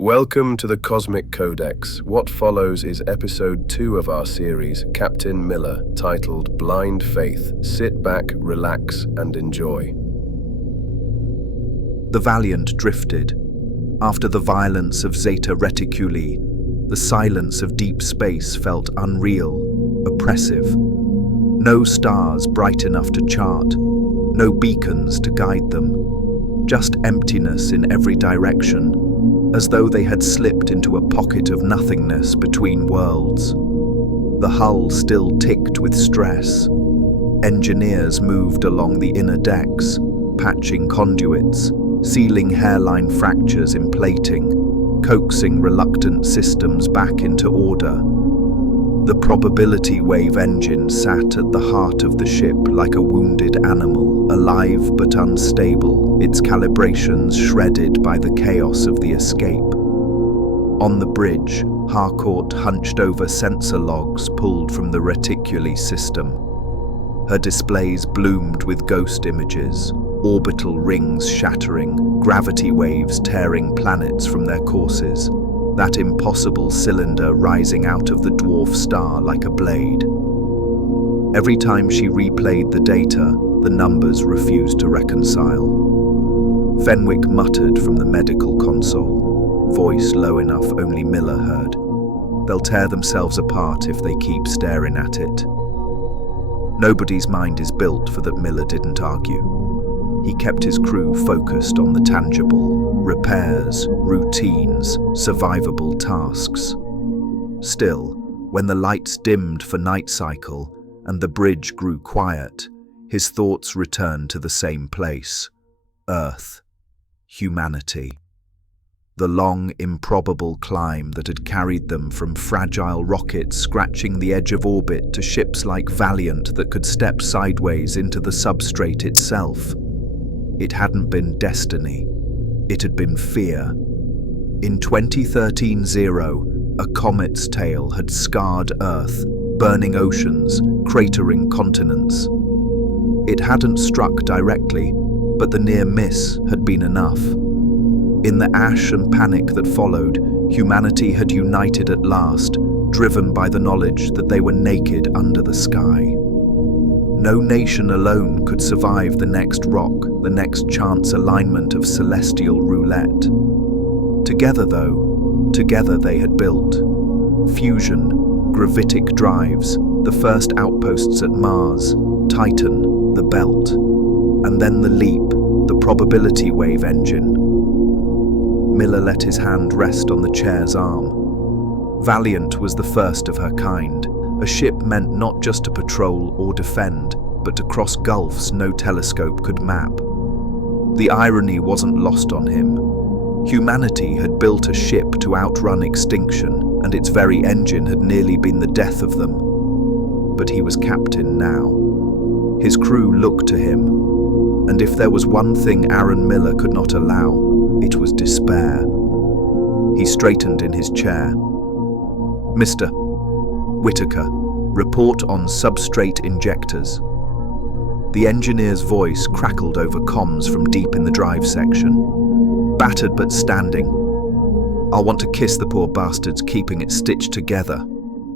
Welcome to the Cosmic Codex. What follows is Episode 2 of our series, Captain Miller, titled Blind Faith. Sit back, relax, and enjoy. The Valiant drifted. After the violence of Zeta Reticuli, the silence of deep space felt unreal, oppressive. No stars bright enough to chart, no beacons to guide them, just emptiness in every direction, as though they had slipped into a pocket of nothingness between worlds. The hull still ticked with stress. Engineers moved along the inner decks, patching conduits, sealing hairline fractures in plating, coaxing reluctant systems back into order. The probability wave engine sat at the heart of the ship like a wounded animal, alive but unstable, its calibrations shredded by the chaos of the escape. On the bridge, Harcourt hunched over sensor logs pulled from the Reticuli system. Her displays bloomed with ghost images, orbital rings shattering, gravity waves tearing planets from their courses, that impossible cylinder rising out of the dwarf star like a blade. Every time she replayed the data, the numbers refused to reconcile. Fenwick muttered from the medical console, voice low enough only Miller heard. They'll tear themselves apart if they keep staring at it. Nobody's mind is built for that. Miller didn't argue. He kept his crew focused on the tangible, repairs, routines, survivable tasks. Still, when the lights dimmed for night cycle and the bridge grew quiet, his thoughts returned to the same place: Earth, humanity. The long, improbable climb that had carried them from fragile rockets scratching the edge of orbit to ships like Valiant that could step sideways into the substrate itself. It hadn't been destiny. It had been fear. In 2013-0, a comet's tail had scarred Earth, burning oceans, cratering continents. It hadn't struck directly, but the near miss had been enough. In the ash and panic that followed, humanity had united at last, driven by the knowledge that they were naked under the sky. No nation alone could survive the next rock, the next chance alignment of celestial roulette. Together, they had built fusion, gravitic drives, the first outposts at Mars, Titan, the belt, and then the leap, the probability wave engine. Miller let his hand rest on the chair's arm. Valiant was the first of her kind. A ship meant not just to patrol or defend, but to cross gulfs no telescope could map. The irony wasn't lost on him. Humanity had built a ship to outrun extinction, and its very engine had nearly been the death of them. But he was captain now. His crew looked to him, and if there was one thing Aaron Miller could not allow, it was despair. He straightened in his chair. "Mr. Whitaker, report on substrate injectors." The engineer's voice crackled over comms from deep in the drive section. "Battered but standing. I'll want to kiss the poor bastards keeping it stitched together.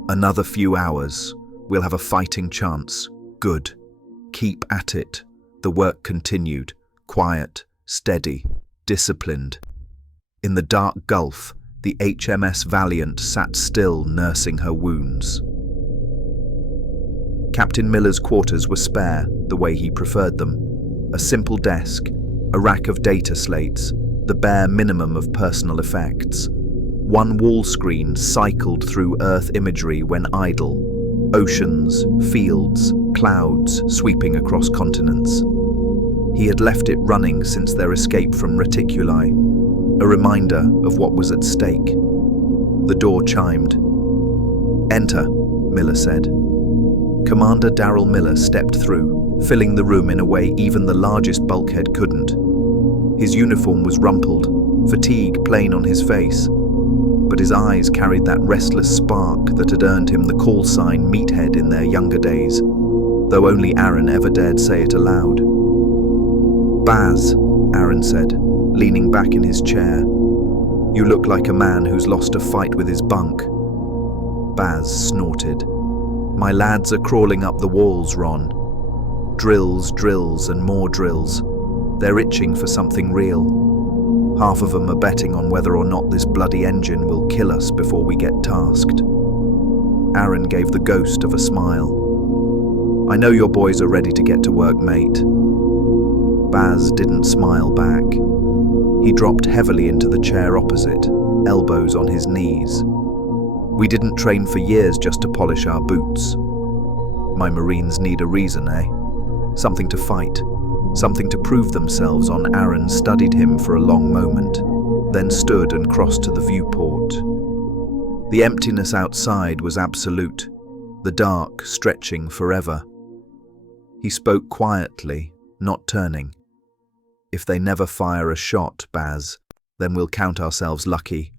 Another few hours. We'll have a fighting chance. Good. Keep at it." The work continued, quiet, steady, disciplined. In the dark gulf, the HMS Valiant sat still, nursing her wounds. Captain Miller's quarters were spare, the way he preferred them. A simple desk, a rack of data slates, the bare minimum of personal effects. One wall screen cycled through Earth imagery when idle. Oceans, fields, clouds sweeping across continents. He had left it running since their escape from Reticuli, a reminder of what was at stake. The door chimed. "Enter," Miller said. Commander Darrell Miller stepped through, filling the room in a way even the largest bulkhead couldn't. His uniform was rumpled, fatigue plain on his face, but his eyes carried that restless spark that had earned him the call sign Meathead in their younger days, though only Aaron ever dared say it aloud. "Baz," Aaron said, leaning back in his chair. You look like a man who's lost a fight with his bunk. Baz snorted. My lads are crawling up the walls, Ron. Drills, drills, and more drills. They're itching for something real. Half of them are betting on whether or not this bloody engine will kill us before we get tasked. Aaron gave the ghost of a smile. I know your boys are ready to get to work, mate. Baz didn't smile back. He dropped heavily into the chair opposite, elbows on his knees. We didn't train for years just to polish our boots. My Marines need a reason, eh? Something to fight, something to prove themselves on. Aaron studied him for a long moment, then stood and crossed to the viewport. The emptiness outside was absolute, the dark stretching forever. He spoke quietly, not turning. If they never fire a shot, Baz, then we'll count ourselves lucky.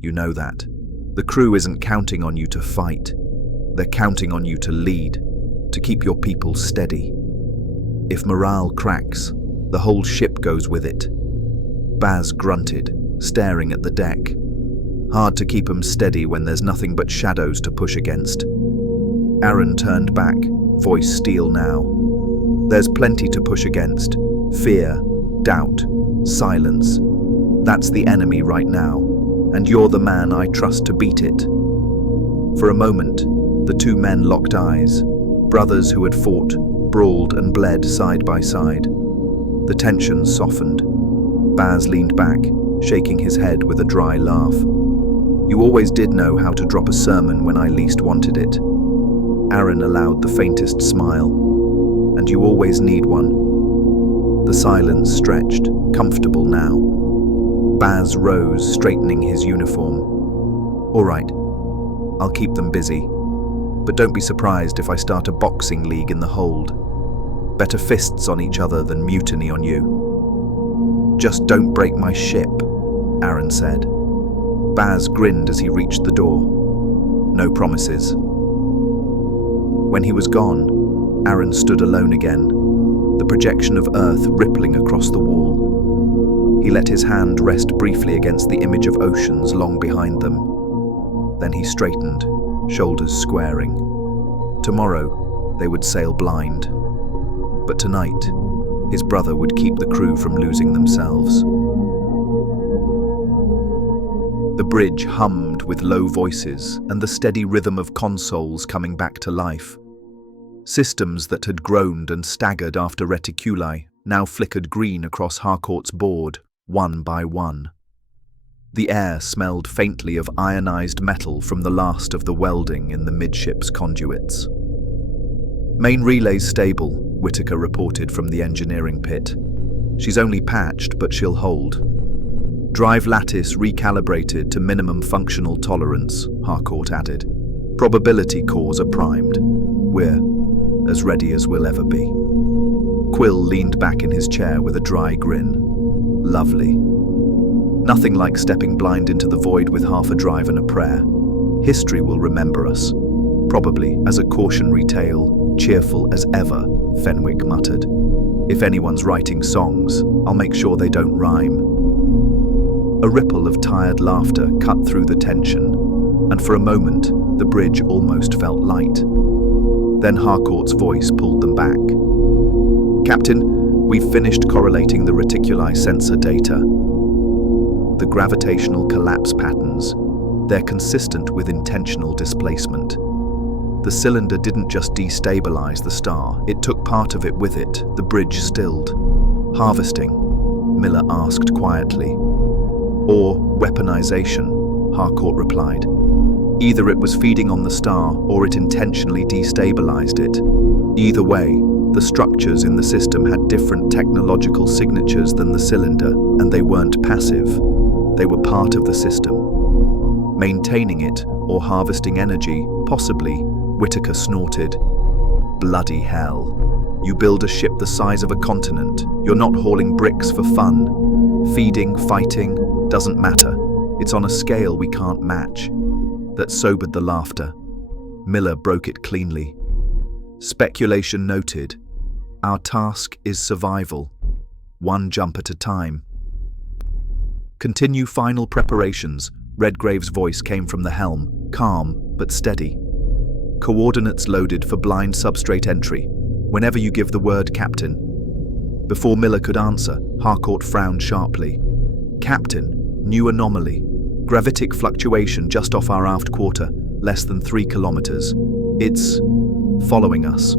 You know that. The crew isn't counting on you to fight. They're counting on you to lead, to keep your people steady. If morale cracks, the whole ship goes with it. Baz grunted, staring at the deck. Hard to keep 'em steady when there's nothing but shadows to push against. Aaron turned back, voice steel now. There's plenty to push against. Fear, doubt, silence. That's the enemy right now, and you're the man I trust to beat it. For a moment, the two men locked eyes, brothers who had fought, brawled and bled side by side. The tension softened. Baz leaned back, shaking his head with a dry laugh. You always did know how to drop a sermon when I least wanted it. Aaron allowed the faintest smile. And you always need one. The silence stretched, comfortable now. Baz rose, straightening his uniform. All right, I'll keep them busy. But don't be surprised if I start a boxing league in the hold. Better fists on each other than mutiny on you. Just don't break my ship, Aaron said. Baz grinned as he reached the door. No promises. When he was gone, Aaron stood alone again, the projection of Earth rippling across the wall. He let his hand rest briefly against the image of oceans long behind them. Then he straightened, shoulders squaring. Tomorrow, they would sail blind. But tonight, his brother would keep the crew from losing themselves. The bridge hummed with low voices and the steady rhythm of consoles coming back to life. Systems that had groaned and staggered after reticuli now flickered green across Harcourt's board, one by one. The air smelled faintly of ionized metal from the last of the welding in the midships conduits. Main relay's stable, Whitaker reported from the engineering pit. She's only patched, but she'll hold. Drive lattice recalibrated to minimum functional tolerance, Harcourt added. Probability cores are primed. We're as ready as we'll ever be. Quill leaned back in his chair with a dry grin. Lovely. Nothing like stepping blind into the void with half a drive and a prayer. History will remember us. Probably as a cautionary tale, cheerful as ever, Fenwick muttered. If anyone's writing songs, I'll make sure they don't rhyme. A ripple of tired laughter cut through the tension, and for a moment, the bridge almost felt light. Then Harcourt's voice pulled them back. Captain, we've finished correlating the reticuli sensor data. The gravitational collapse patterns, they're consistent with intentional displacement. The cylinder didn't just destabilize the star, it took part of it with it, the bridge stilled. Harvesting, Miller asked quietly. Or weaponization, Harcourt replied. Either it was feeding on the star or it intentionally destabilized it. Either way, the structures in the system had different technological signatures than the cylinder, and they weren't passive. They were part of the system. Maintaining it or harvesting energy, possibly, Whitaker snorted. Bloody hell. You build a ship the size of a continent. You're not hauling bricks for fun. Feeding, fighting, doesn't matter. It's on a scale we can't match. That sobered the laughter. Miller broke it cleanly. Speculation noted. Our task is survival. One jump at a time. Continue final preparations. Redgrave's voice came from the helm, calm but steady. Coordinates loaded for blind substrate entry. Whenever you give the word, Captain. Before Miller could answer, Harcourt frowned sharply. Captain, new anomaly. Gravitic fluctuation just off our aft quarter, less than 3 kilometers. It's following us.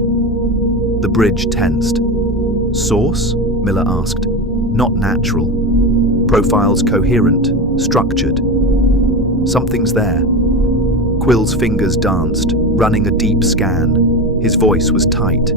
The bridge tensed. Source? Miller asked. Not natural. Profiles coherent, structured. Something's there. Quill's fingers danced, running a deep scan. His voice was tight.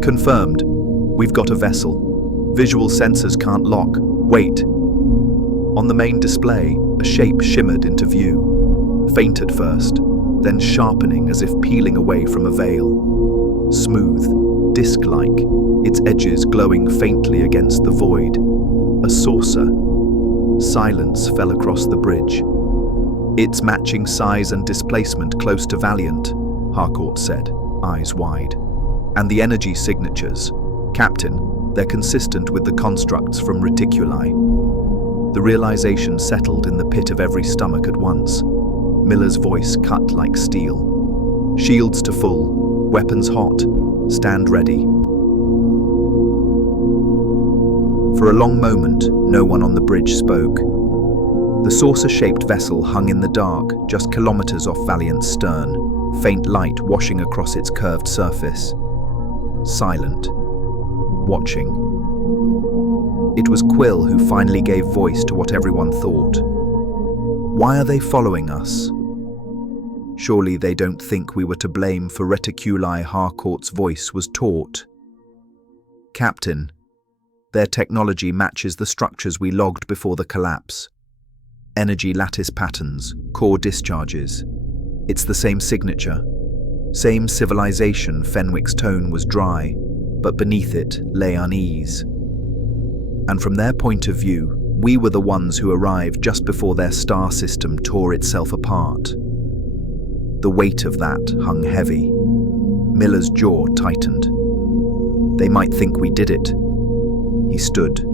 Confirmed. We've got a vessel. Visual sensors can't lock. Wait. On the main display, a shape shimmered into view. Faint at first, then sharpening as if peeling away from a veil. Smooth, disc-like, its edges glowing faintly against the void. A saucer. Silence fell across the bridge. Its matching size and displacement close to Valiant, Harcourt said, eyes wide. And the energy signatures. Captain, they're consistent with the constructs from reticuli. The realization settled in the pit of every stomach at once. Miller's voice cut like steel. Shields to full, weapons hot, stand ready. For a long moment, no one on the bridge spoke. The saucer-shaped vessel hung in the dark, just kilometers off Valiant's stern, faint light washing across its curved surface. Silent. Watching. It was Quill who finally gave voice to what everyone thought. Why are they following us? Surely they don't think we were to blame for reticuli. Harcourt's voice was taut. Captain, their technology matches the structures we logged before the collapse. Energy lattice patterns, core discharges. It's the same signature. Same civilization. Fenwick's tone was dry, but beneath it lay unease. And from their point of view, we were the ones who arrived just before their star system tore itself apart. The weight of that hung heavy. Miller's jaw tightened. They might think we did it. He stood.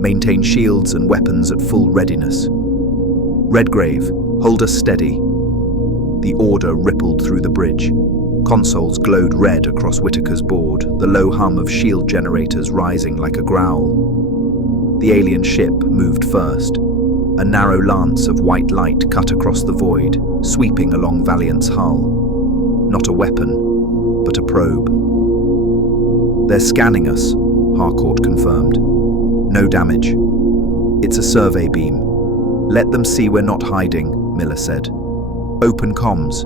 Maintain shields and weapons at full readiness. Redgrave, hold us steady. The order rippled through the bridge. Consoles glowed red across Whitaker's board, the low hum of shield generators rising like a growl. The alien ship moved first. A narrow lance of white light cut across the void, sweeping along Valiant's hull. Not a weapon, but a probe. They're scanning us, Harcourt confirmed. No damage. It's a survey beam. Let them see we're not hiding, Miller said. Open comms.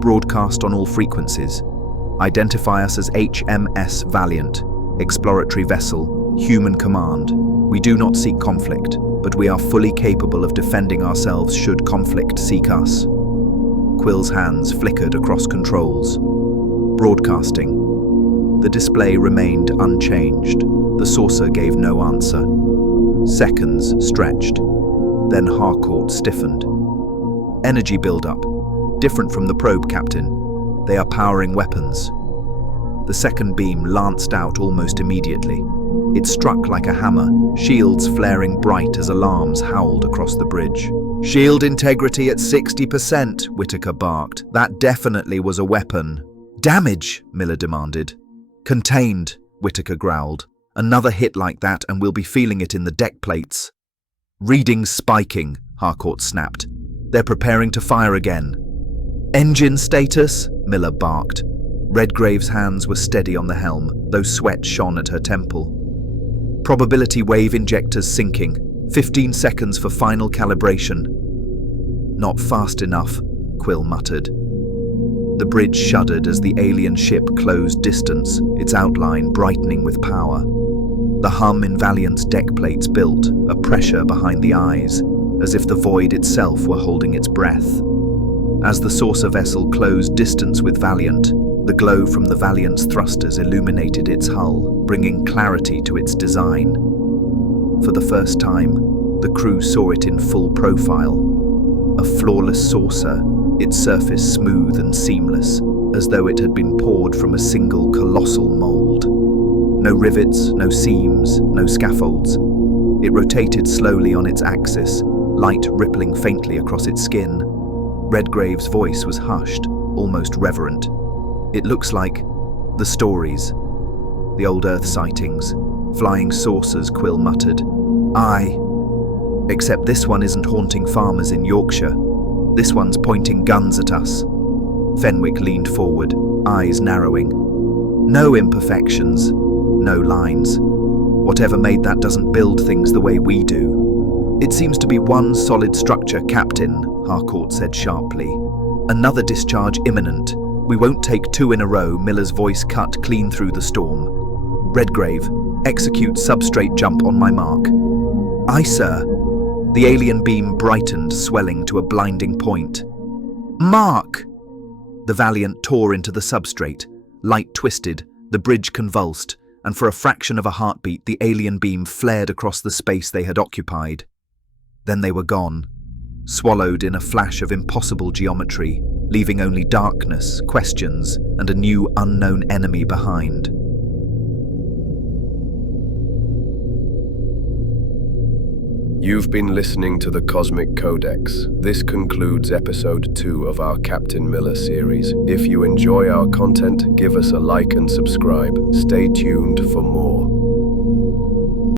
Broadcast on all frequencies. Identify us as HMS Valiant, exploratory vessel, human command. We do not seek conflict, but we are fully capable of defending ourselves should conflict seek us. Quill's hands flickered across controls. Broadcasting. The display remained unchanged. The saucer gave no answer. Seconds stretched. Then Harcourt stiffened. Energy buildup. Different from the probe, Captain. They are powering weapons. The second beam lanced out almost immediately. It struck like a hammer, shields flaring bright as alarms howled across the bridge. Shield integrity at 60%, Whitaker barked. That definitely was a weapon. Damage, Miller demanded. Contained, Whitaker growled. Another hit like that and we'll be feeling it in the deck plates. Readings spiking, Harcourt snapped. They're preparing to fire again. Engine status, Miller barked. Redgrave's hands were steady on the helm, though sweat shone at her temple. Probability wave injectors sinking. 15 seconds for final calibration. Not fast enough, Quill muttered. The bridge shuddered as the alien ship closed distance, its outline brightening with power. The hum in Valiant's deck plates built, a pressure behind the eyes, as if the void itself were holding its breath. As the saucer vessel closed distance with Valiant, the glow from the Valiant's thrusters illuminated its hull, bringing clarity to its design. For the first time, the crew saw it in full profile. A flawless saucer, its surface smooth and seamless, as though it had been poured from a single colossal mold. No rivets, no seams, no scaffolds. It rotated slowly on its axis, light rippling faintly across its skin. Redgrave's voice was hushed, almost reverent. "It looks like the stories. The old Earth sightings. Flying saucers," Quill muttered. "Aye. Except this one isn't haunting farmers in Yorkshire. This one's pointing guns at us." Fenwick leaned forward, eyes narrowing. "No imperfections. No lines. Whatever made that doesn't build things the way we do." "It seems to be one solid structure, Captain," Harcourt said sharply. "Another discharge imminent. We won't take two in a row," Miller's voice cut clean through the storm. "Redgrave, execute substrate jump on my mark." "Aye, sir." The alien beam brightened, swelling to a blinding point. "Mark!" The Valiant tore into the substrate. Light twisted, the bridge convulsed, and for a fraction of a heartbeat the alien beam flared across the space they had occupied. Then they were gone, swallowed in a flash of impossible geometry, leaving only darkness, questions, and a new unknown enemy behind. You've been listening to the Cosmic Codex. This concludes episode 2 of our Captain Miller series. If you enjoy our content, give us a like and subscribe. Stay tuned for more.